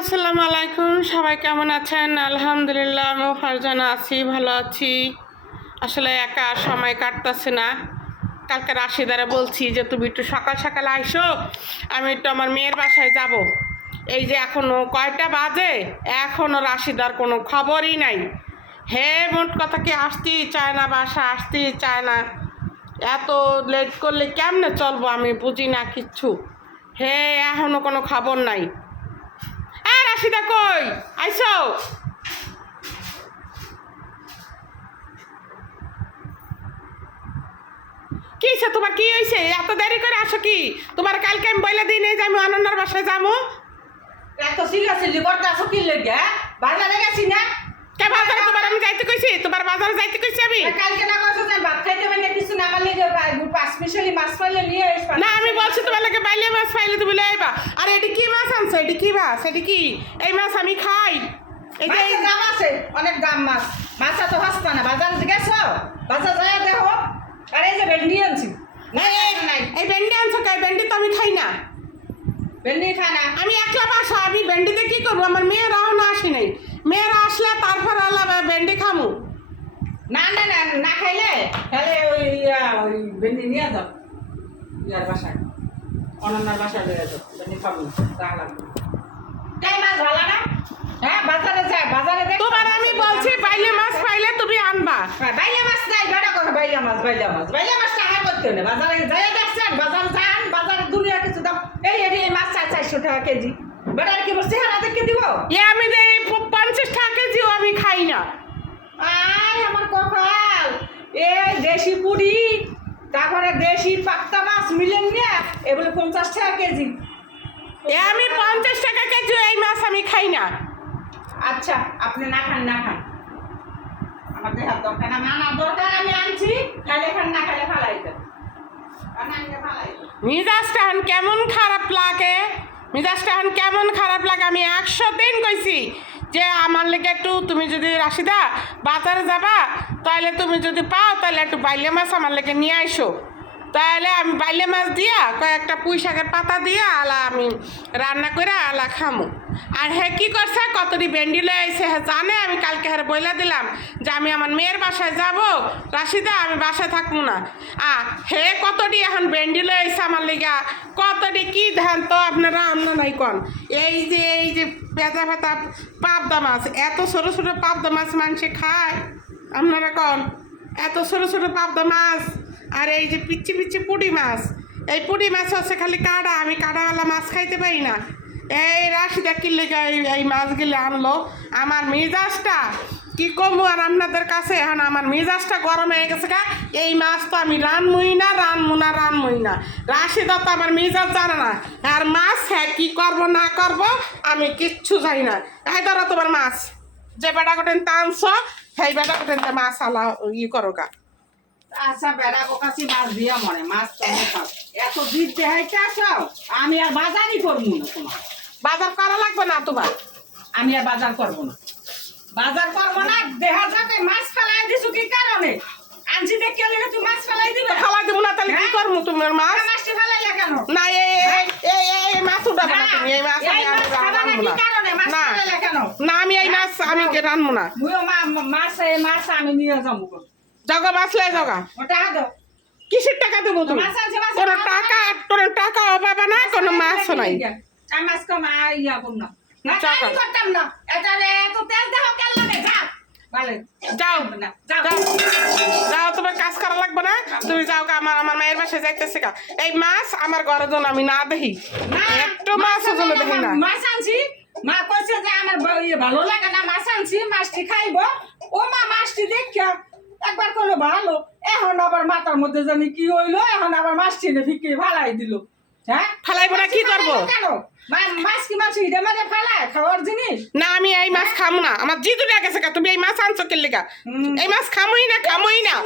আসসালামু আলাইকুম, সবাই কেমন আছেন? আলহামদুলিল্লাহ, আমি ফারজানা আছি, ভালো আছি। আসলে একা সময় কাটতেছে না। কালকে রাশিদারে বলছি যে তুমি একটু সকাল সকাল আইসো, আমি একটু আমার মেয়ের বাসায় যাব। এই যে এখনো কয়টা বাজে, এখনো রাশিদার কোনো খবরই নাই। হে মোট কথা কি আসতেই চায় না, বাসা আসতেই চায় না। এত লেট করলে কেমনে চলবো আমি বুঝি না কিচ্ছু। হে এখনো কোনো খবর নাই। রাশিদা কই আইসো? কি হয়েছে তোমার? কি হয়েছে এত দেরি করে আসো? কি তোমার কালকে আমি বলে দিই নেই যে আমি অনন্যার বাসায় যাবো? এত সিরিয়াসলি করতে আসো কি লেগে? বাজারে গেছি না? কে বাজারে? তোমার আমি যাইতে কইছি? তোমার বাজারে যাইতে কইছি আমি? কালকে না কইছো যে ভাত খাইতে মানে কিছু না আমার লেগে স্পেশালি মাছ পাইলে নিয়ে আসবা। না, আমি বলছি তোমার লাগে বাইলে মাছ পাইলে তুমি লইবা। আর এটি কি মাছ আনছো? এটি কি মাছ? এটি কি? এই মাছ আমি খাই। এই যে মাছের দাম আছে, অনেক দাম মাছ। মাছ এত সস্তা না। বাজারে গেছো? বাজার যায় দেখো। আর এই যে ভেন্ডি আনছি। এই ভেন্ডি আনছো কে? ভেন্ডি তো আমি খাই না। ভেন্ডি খায় না? আমি একলা বাসা, আমি ভেন্ডিতে কি করবো? আমার মেয়েরাও না আসি নাই। মেয়েরা আসলে তারপর আলাদা ভেন্ডি খামু। না না না না খাইলে তাহলে ওই ভেন্ডি নিয়ে যাও ইয়ার বাসায়, অনন্যার বাসায় নিয়ে যাও। ভেন্ডি খাবো তা লাগবে। তাই মাছ ভালো না? হ্যাঁ বাজারে যায়, বাজারে দেখ। তোমার আমি বলছি বাইলে মাছ পাইলে তুমি আনবা। বাইলে মাছ নাই, বেটা কথা বাইলে মাছ বাইলে মাছ টাকা করতে না। বাজারে যাই দেখছেন, বাজারে যান, বাজারে দুনিয়া কিছু দাম। এই মাছ 400 টাকা কেজি। বেটার কি বলছে হারা দেখে দিব? আমি 50 টাকা কেজিও আমি খাই না। আয় আমার কপাল, এই দেশি পুরি তারপরে দেশি পাক্তা মাছ মিলেন নিয়ে এগুলো 50 টাকা কেজি। আমি 50 টাকা কেজি এই মাছ আমি খাই না। আচ্ছা আপনি না খান না খান, আমার দেখার দরকার না। আনার দরকার আমি আনছি, খাইলে খান না খাইলে ফালাই দেন। মিজাজটা এখন কেমন খারাপ লাগে, মিজাজটা এখন কেমন খারাপ লাগে। আমি 100 দিন কইছি যে আমার লেগে একটু তুমি যদি রাশিদা বাজারে যাবা তাহলে তুমি যদি পাও তাহলে একটু বাইলে মাছ আমার লেগে নিয়ে আইসো। তাহলে আমি বাইলে মাছ দিয়া কয়েকটা পুঁই শাকের পাতা দিয়া আলা আমি রান্না করে আলা খামো। আর হ্যাঁ কি করছে, কতটি ভেন্ডি লয়ে আইছে হ্যাঁ জানে। আমি কালকে হ্যাঁ বইলা দিলাম যে আমি আমার মেয়ের বাসায় যাব, রাশিদা আমি বাসায় থাকবো না। হে কতটি এখন ভেন্ডি লয়ে আইছে আমার লিগা। কতটি কি ধান তো আপনারা আমনা নাই কন। এই যে পেঁচা পাতা পাবদা মাছ, এত ছোটো ছোটো পাবদা মাছ মানুষে খায় আপনারা কন? এত ছোটো ছোটো পাবদা মাছ। আর এই যে পিচ্ছি পিচ্ছি পুঁটি মাছ, এই পুঁটি মাছ হচ্ছে খালি কাঁটা। আমি কাঁটাওয়ালা মাছ খাইতে পারি না। এই রাশিদা কিনলে এই মাছগুলো আনলো। আমার মেজাজটা কি কমু আর আপনাদের কাছে? এখন আমার মেজাজটা গরম হয়ে গেছে গা। এই মাছ তো আমি রানমুই না। রাশিদা তো আমার মেজাজ জানে না। আর মাছ হ্যাঁ কি করবো না করবো আমি কিচ্ছু জানি না। এই ধরো তোমার মাছ, যে বেটা কটেন টানছ সেই বেটা কটেন মাছ আলা করো গা। আচ্ছা বেড়া বোকাছি মাছ দিয়া মনে মাছ তুমি খাও। এত দিন দেখাইতে আসো, আমি আর বাজারই করবো না। তোমার বাজার করা লাগবে না তোমার। আমি আর বাজার করবো না, বাজার করবো না। দেখা যাবে মাছ ফেলাই দিছো কি কারণে? আনছি দেখে তুই মাছ ফেলাই দিবে? খাওয়া দেবো না তাহলে কি করবো? তোমার মাছ মাছটি ফেলাইলে কেন? না এই মাছ উঠাবো না তুমি। এই মাছ আমি রানবো না। না আমি এই মাছ আমি রানবো না। মাছ আমি নিয়ে যাবো। জগা মাছ লাই জগা। ওটা দাও। কিসের টাকা দেবো তুমি? কোনো টাকা অভাব না, কোনো মাছও নাই। মাছ কম ইয়া করব না, করতাম না। এটা এত তেল দেখো কেন লাগে? যাও না, যাও তোমার কাজ করা লাগবে না। তুমি যাও গা, আমার মায়ের বাসায় যাইতেছে গা। এই মাছ আমার ঘরের জন্য আমি না দেখি, একটু মাছ জন্য দেখি না। মাছ আনছি, মা কইছে যে আমার ভালো লাগে না মাছ আনছি, মাছটি খাইবো। ও মা মাছটি দেখা একবার করলো ভালো, এখন আবার মাথার মধ্যে জানি কি হইলো, এখন আবার মাছটি ফিকে ফালাই দিল। হ্যাঁ ফালাইবো না কি করবো? কেন মাছ কি মাছ হিডে মাঝে ফালায় খাওয়ার জিনিস না? আমি এই মাছ খামো না, আমার জিদু গেছে গা। তুমি এই মাছ আনছো কে লেগা? এই মাছ খামোই না।